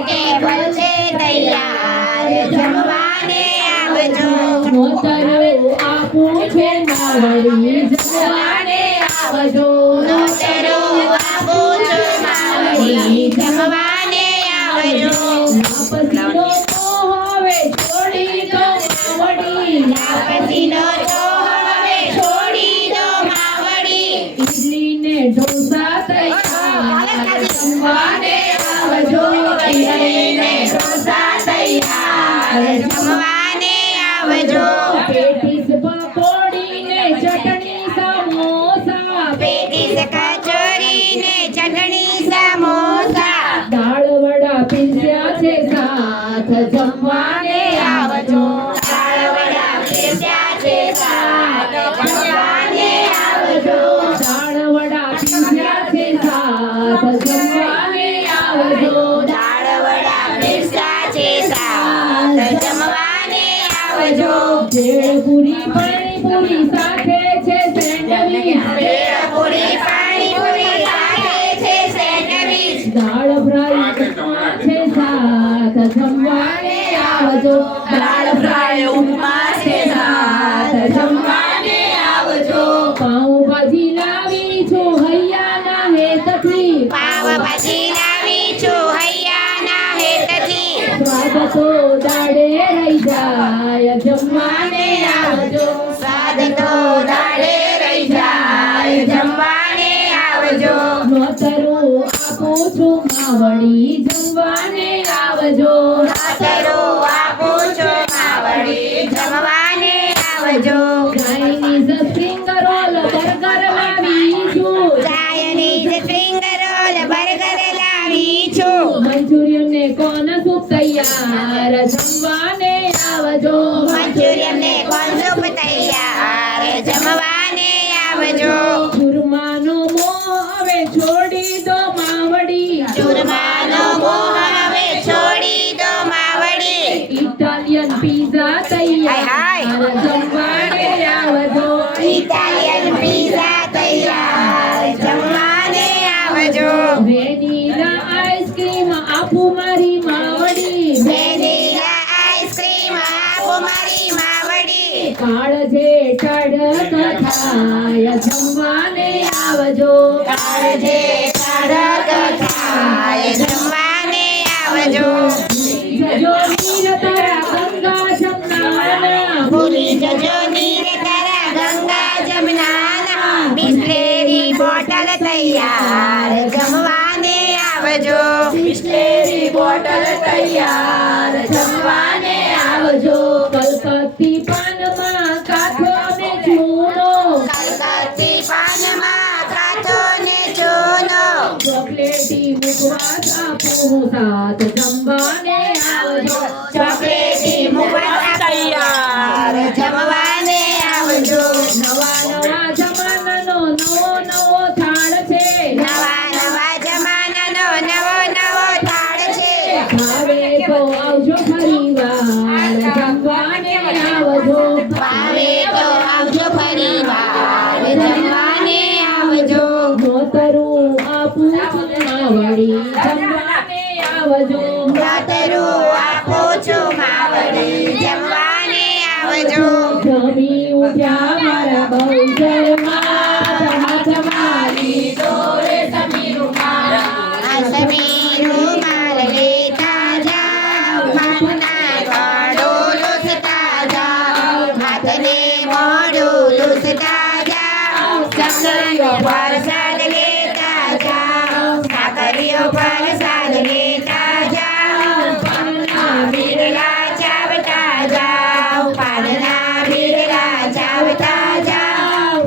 table છે તૈયાર જમવાને આવજો નોતરો આપું છે માવડી જમવાને આવજો નોતરો આપું છું માવડી જમવાને આવજો પસીનો તો હવે છોડી દો માવડી પસીનો તો હવે છોડી દો માવડી ઈડલી ને ઢોસા તૈયાર જમવાને આવજો ઈડલી ને ઢોસા તૈયાર જમવાને આવજો પેટીસ પકોડી ને ચટણી સમોસા પેટીસ કચોરી ને ચટણી સમોસા દાળ વડા પીરસ્યા છે સાથ જમવાને આવજો દાળ વડા પીરસ્યા છે સાથ જમવાને આવજો દાળ વડા પીરસ્યા છે સાથ જમવાને આવજો દાળ વડા પીરસ્યા છે સાથ જમવાને આવજો ભેળપુરી પાણીપુરી સાથે છે સેન્ડવીચ ભેળપુરી પાણીપુરી સાથે છે સેન્ડવીચ દાળ ફ્રાય ઉપમા છે સાથ જમવાને આવજો દાળ ફ્રાય ઉપમા છે સાથ જમવાને આવજો પાઉંભાજી લાવી છું હૈયાના હેતથી પાવભાજી લાવી છું હૈયાના હેતથી સ્વાદ તો દાડે રહી જાય જમવાને આવજો સ્વાદ તો દાડે રહી જાય જમવાને આવજો નોતરું આપું છું માવડી જમવાને આવજો નોતરો આપું છું માવડી જમવાને આવજો ચાઇનીઝ સ્પ્રિંગ રોલ બર્ગર લાવી છું ચાઇનીઝ સ્પ્રિંગ રોલ બર્ગર લાવી છું મંચુરિયન ને કોન સૂપ તૈયાર જમવાને આવજો મંચુરિયન ને કોણ સૂપ તૈયાર જમવાને આવજો ચૂરમાનો મોહ હવે છોડી દો માવડી ચૂરમાનો મોહ હવે છોડી દો માવડી ઇટાલિયન પીઝા તૈયાર હાય, જમવાને આવજો ઇટાલિયન પીઝા તૈયાર જમવાને આવજો વેનીલા આઈસ્ક્રીમ આપું મારી માવડી વેનીલા આઈસ્ક્રીમ આપો મારી માવડી કાળજે ટડક થાય જમવાને આવજો કાળજે કડક થાય જમવાને આવજો જજો મીર તારા ગંગા જમનાના ભૂલી જજો નીર તારા ગંગા જમનાના બિસ્લેરી બોટલ તૈયાર જમવાને આવજો બિસ્લેરી બોટલ તૈયાર જમવાને આવજો કલકત્તી પાનમાં કાથો ને ચૂનો કલકત્તી પાનમાં કાચો ને ચૂનો ચોકલેટી મુખવાસ આપું સાથ જમવાને આવજો ચોકલેટી મુખવાસ તૈયાર જમવાને આવજો નવા નવા જમાનાનો નવો નવો થાળ છે નવા નવા જમાનાનો નવો નવો થાળ છે ભાવે તો આવજો ફરીવાર જમવાને આવજો ભાવે તો આવજો ફરીવાર જમવાને આવજો નોતરું આપું છું માવડી જમવાને આવજો નોતરું આપું છું માવડી જમવાને આવજો જમી ઉઠ્યા મારા બહુચરમાં તમારી દોરે સમી રૂમાલ આસમી રૂમાલ લેતા જાઓ હાથના મોઢું લૂછતા જાઓ હાથને મોઢું લૂછતા જાઓ સાકરીઓ પ્રસાદ લેતા જાઓ સાકરીઓ પ્રસાદ લેતા જાઓ પાનના બીરલા ચાવતા જાઓ પાનના બીરલા ચાવતા જાઓ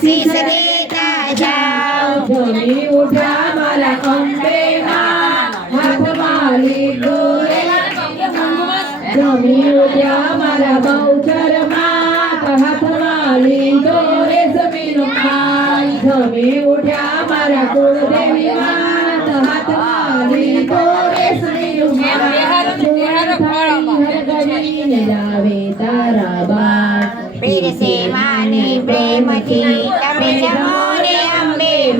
શીશ દેતા જાઓ જમી ઉઠ્યા મારા અંબે માં હાથમાં લીધો રે જમી ઉઠ્યા મારા બહુચર માં હાથમાં લીધો રે જમીનો ખાઈ જમી ઉઠ્યા મારા કુળદેવી માં હાથમાં લીધો રે જમીનો ખાઈ લાવે તારા બાપ પીરસે માને પ્રેમથી તમે જમો ને અંબે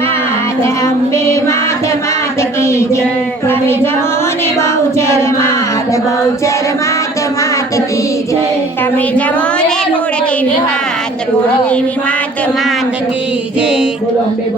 માત માત કી જય તમે જમો ને બહુચર માત માત કી જય તમે જમો ને કુળદેવી માત માત કી જય બોલો અંબે